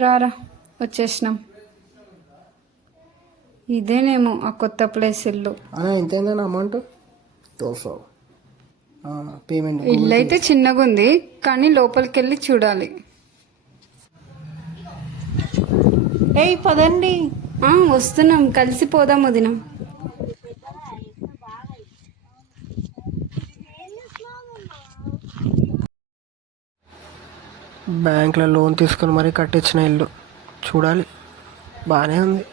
రారా వచ్చేసినాం. ఇదేనేమో ఆ కొత్త ప్లేస్ ఇల్లు. ఎంతైందని అమౌంట్ తోసో పేమెంట్. ఇల్లు అయితే చిన్నగా ఉంది కానీ లోపలికి వెళ్ళి చూడాలి. ఏయ్ పదండి. వస్తున్నాం, కలిసిపోదాం వదిన. బ్యాంక్లో లోన్ తీసుకొని మరీ కట్టించిన ఇల్లు చూడాలి, బాగానే ఉంది.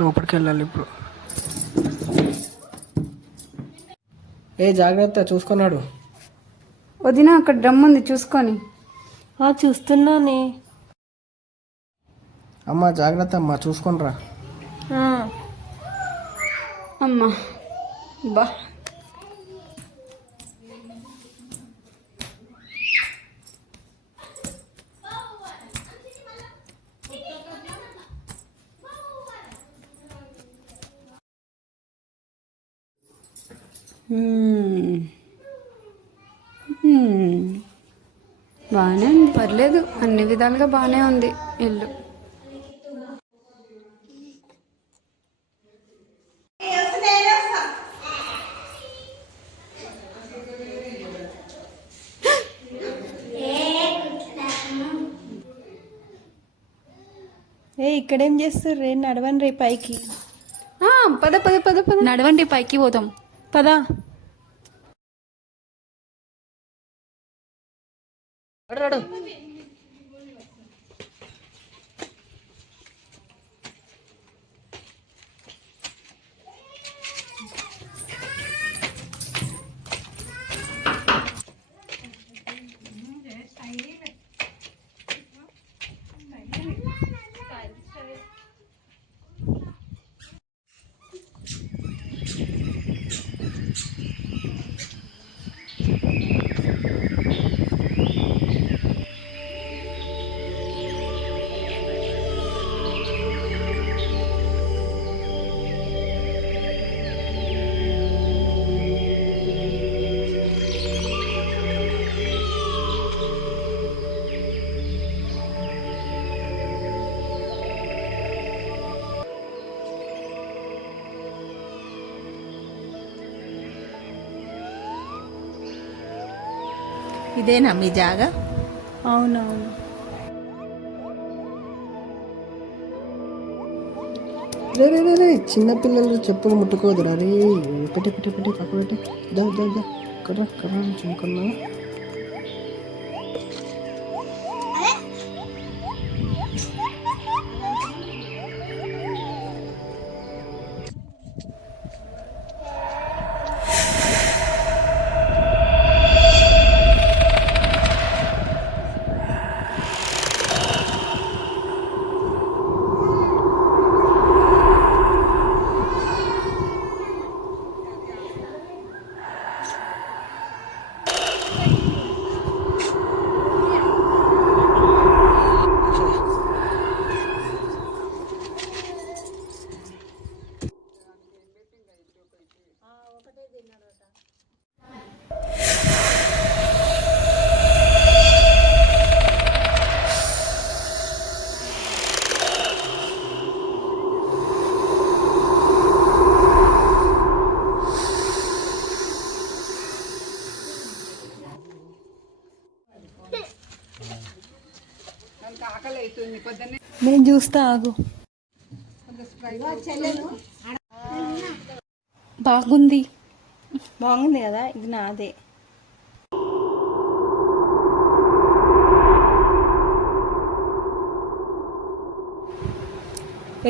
లోపలికి వెళ్ళాలి ఇప్పుడు. జాగ్రత్త చూసుకున్నాడు. వదిన అక్కడ డ్రమ్ ఉంది చూసుకొని. చూస్తున్నానే. అమ్మ జాగ్రత్త అమ్మ, చూసుకొనిరా. అమ్మా బా. బాగానే ఉంది, పర్లేదు, అన్ని విధాలుగా బాగానే ఉంది ఇల్లు. ఇక్కడేం చేస్తారు రే? నడవండి రే పైకి. పద పద పద పద, నడవండి పైకి పోదాం పదా. ఇదేనా మీ జాగా? అవునవును. రే చిన్నపిల్లలు చెప్పులు ముట్టుకోదురా రే. పెట్టి పెట్టి పెట్టి పక్క పెట్టి. కర్రా కర్రా చునుకున్నా. నేను చూస్తా, ఆగు. బాగుంది బాగుంది కదా, ఇది నాదే.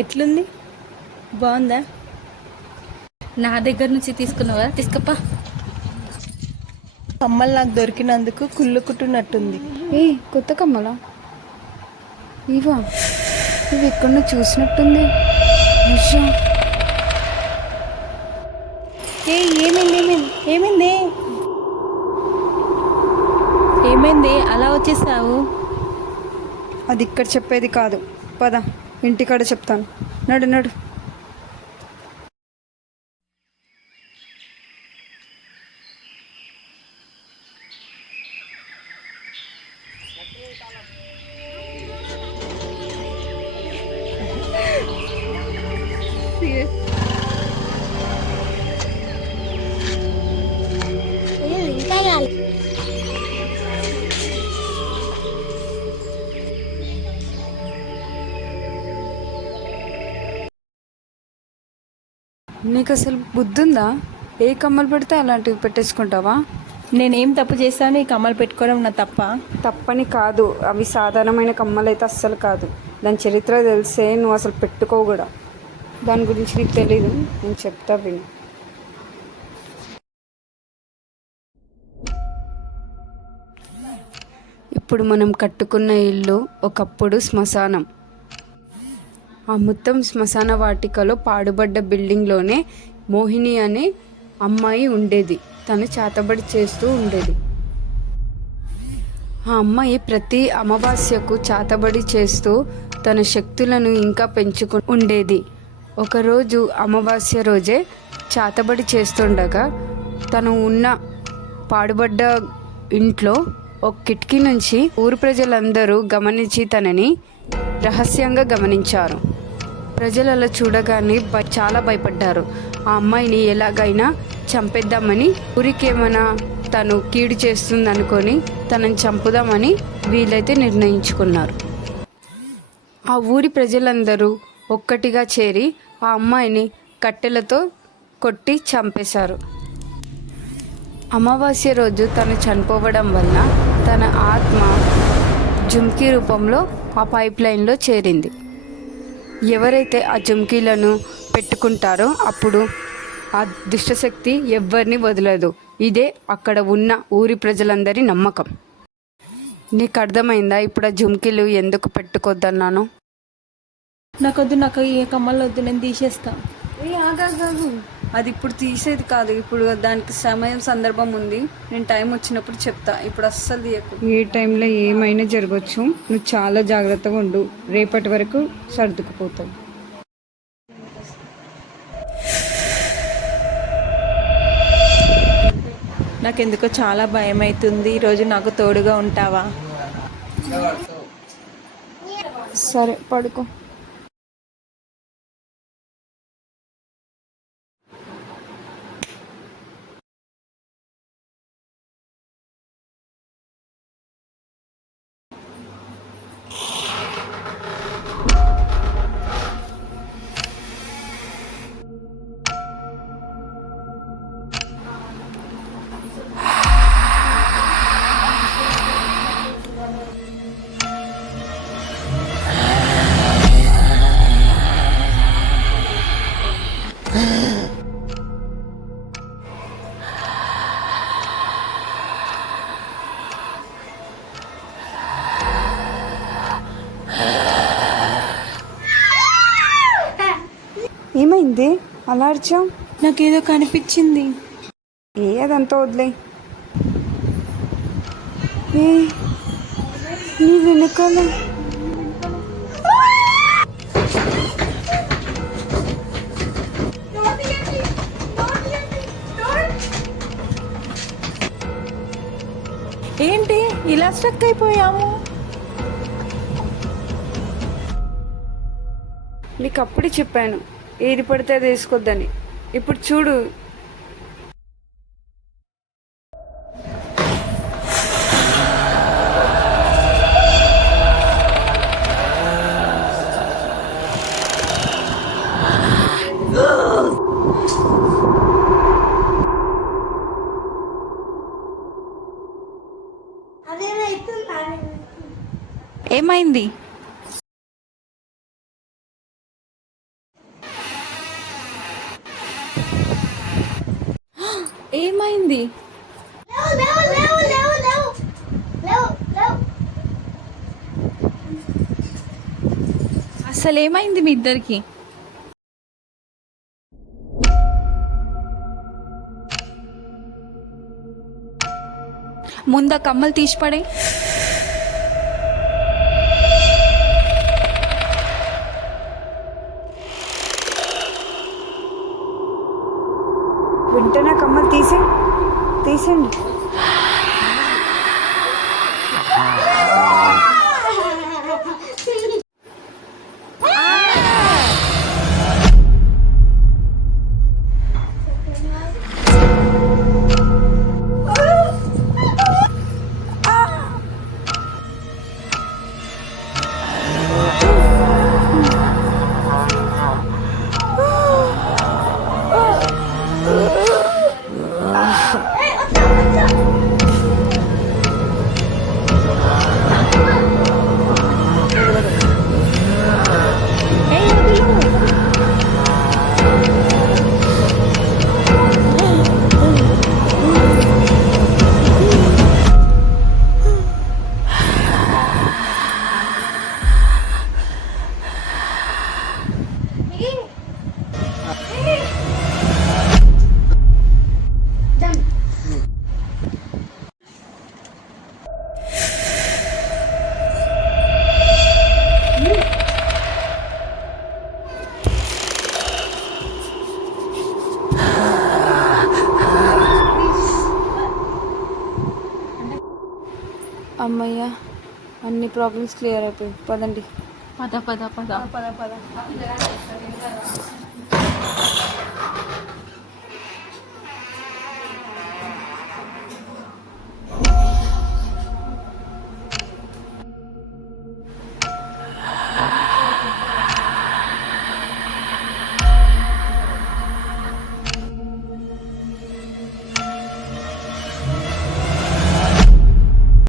ఎట్లుంది, బాగుందా? నా దగ్గర నుంచి తీసుకున్నావా? తీసుకప్పా. కమ్మలు నాకు దొరికినందుకు కుళ్ళుకుంటున్నట్టుంది. కొత్త కమ్మలా ఇవా? ఇవి ఎక్కడో చూసినట్టుంది. ఏమైంది ఏమైంది అలా వచ్చేసావు? అది ఇక్కడ చెప్పేది కాదు, పద ఇంటికాడ చెప్తాను. నడు నడు. నీకు అసలు బుద్ధి ఉందా? ఏ కమ్మలు పెడితే అలాంటివి పెట్టేసుకుంటావా? నేనేం తప్పు చేస్తాను? ఈ కమ్మలు పెట్టుకోవడం నా తప్ప? తప్పని కాదు, అవి సాధారణమైన కమ్మలు అయితే అస్సలు కాదు. దాని చరిత్ర తెలిసే నువ్వు అసలు పెట్టుకోవు కూడా. దాని గురించి నీకు తెలీదు, నేను చెప్తా విను. ఇప్పుడు మనం కట్టుకున్న ఇల్లు ఒకప్పుడు శ్మశానం. ఆ మొత్తం శ్మశాన వాటికలో పాడుబడ్డ బిల్డింగ్లోనే మోహిని అనే అమ్మాయి ఉండేది. తను చేతబడి చేస్తూ ఉండేది. ఆ అమ్మాయి ప్రతి అమావాస్యకు చేతబడి చేస్తూ తన శక్తులను ఇంకా పెంచుకు ఉండేది. ఒకరోజు అమావాస్య రోజే చేతబడి చేస్తుండగా తను ఉన్న పాడుబడ్డ ఇంట్లో ఒక కిటికీ నుంచి ఊరు ప్రజలందరూ గమనించి తనని రహస్యంగా గమనించారు. ప్రజలు అలా చూడగానే చాలా భయపడ్డారు. ఆ అమ్మాయిని ఎలాగైనా చంపేద్దామని, ఊరికేమైనా తను కీడు చేస్తుందనుకొని తనని చంపుదామని వీళ్ళైతే నిర్ణయించుకున్నారు. ఆ ఊరి ప్రజలందరూ ఒక్కటిగా చేరి ఆ అమ్మాయిని కట్టెలతో కొట్టి చంపేశారు. అమావాస్య రోజు తను చనిపోవడం వల్ల తన ఆత్మ జుమ్కీ రూపంలో ఆ పైప్ లైన్లో చేరింది. ఎవరైతే ఆ జుమ్కీలను పెట్టుకుంటారో అప్పుడు ఆ దుష్టశక్తి ఎవ్వరిని వదలదు. ఇదే అక్కడ ఉన్న ఊరి ప్రజలందరి నమ్మకం. నీకు అర్థమైందా ఇప్పుడు ఆ జుమ్కీలు ఎందుకు పెట్టుకోద్దన్నాను? నాకు ఈ కమ్మలు వద్దు, నేను తీసేస్తా. ఆగాగు, అది ఇప్పుడు తీసేది కాదు. ఇప్పుడు దానికి సమయం సందర్భం ఉంది. నేను టైం వచ్చినప్పుడు చెప్తా. ఇప్పుడు అస్సలు తీయకు. ఏ టైంలో ఏమైనా జరగచ్చు. నువ్వు చాలా జాగ్రత్తగా ఉండు. రేపటి వరకు సర్దుకుపోతావు. నాకెందుకో చాలా భయం అవుతుంది. ఈరోజు నాకు తోడుగా ఉంటావా? సరే, పడుకో. ఏమైంది అలా అరిచావు? నాకేదో కనిపించింది. అదంతా వదిలే. నీ వెనకాల ఏంటి ఇలా స్ట్రక్ అయిపోయాము? నీకు అప్పుడే చెప్పాను ఏది పడితే అది వేసుకోద్దని. ఇప్పుడు చూడు. ఏమైంది? ఏమైంది? అసలు ఏమైంది మీ ఇద్దరికి? ముందు ఆ కమ్మలు తీసి పడే. వెంటనే కమ్మలు తీసేయండి. అమ్మయ్య, అన్ని ప్రాబ్లమ్స్ క్లియర్ అయిపోయి పదండి. పద పద పద.